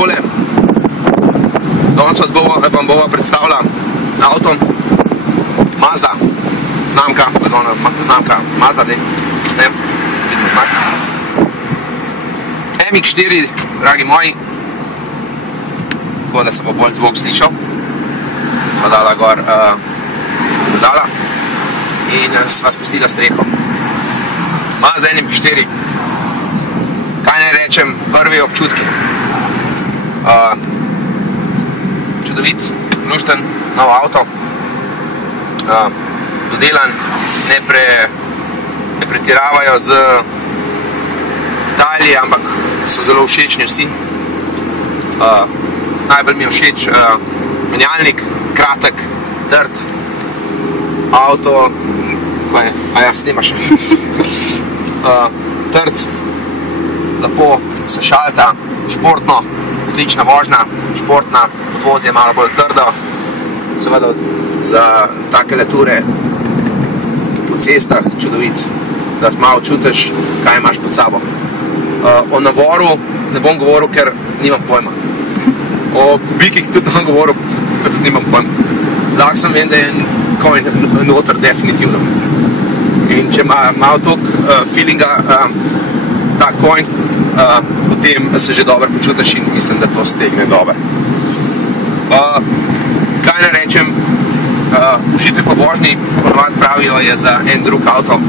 takole. Danes vam bova predstavila avto Mazda, znamka Mazda, posnem, vidimo znak. MX-4, dragi moji, tako da se bo bolj zvok slišal. Sva dala gor pedala in sva spustila streho. Mazda MX-4, kaj naj rečem, prvi občutki. Čudovit, lušten, nov avto, dodelan, ne pretiravajo z detajli, ampak so zelo všečni vsi. Najbolj mi je všeč menjalnik, kratek, trd, avto, snimaš, trd, lepo se šalta, športno, odlična vožnja, športna, podvozje malo bolj trdo, seveda za takele ture po cestah čudovit, da malo čutiš, kaj imaš pod sabo. O navoru ne bom govoril, ker nimam pojma. O kubikih tudi ne bom govoril, ker tudi nimam pojma. Lahko sem vem, da je konj noter definitivno. In če ima malo toliko feelinga ta konj, potem se že dobro počutiš in mislim, da to stegne dobro. Kaj ne rečem, užitek po vožnji, ponovadi pravijo, je za en drug avto,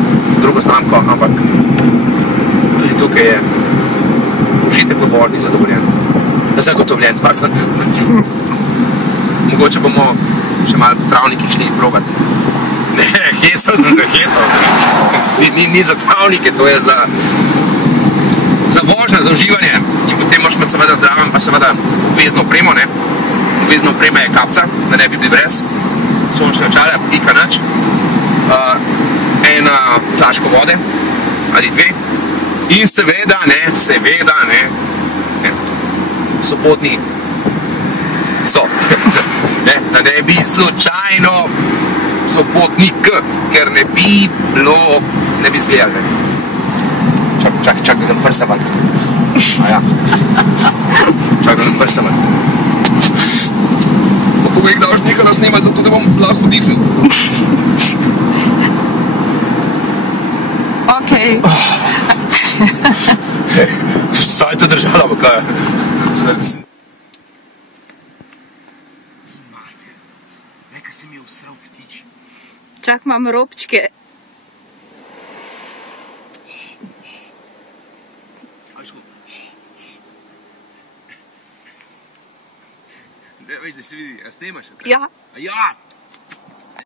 drugo znamko, ampak tudi tukaj je užitek po vožnji zagotovljen. Mogoče bomo še malo po travniki šli probat. Ne, hecal sem se, hecal. Ni za travnike, to je za vožnje, za uživanje. In potem moraš imeti seveda zdraven, pa seveda obvezno opremo, ne. Obvezna oprema je kapca, da ne bi bili brez, sončne očale, pika nič, ena flaško vode ali dve in seveda, sopotni so, da ne bi slučajno sopotnik, ker ne bi zgledali. Čak, da nam prsa ven. Čak, da nam prsa ven. Povek daš nehala snemati, zato da bom lahko vdihnil. Okej. Saj to držala, pa kaj? Neka se mi je usral ptič. Čak, imam robčke. Da se vidi, a snemaš? Ja. Ja!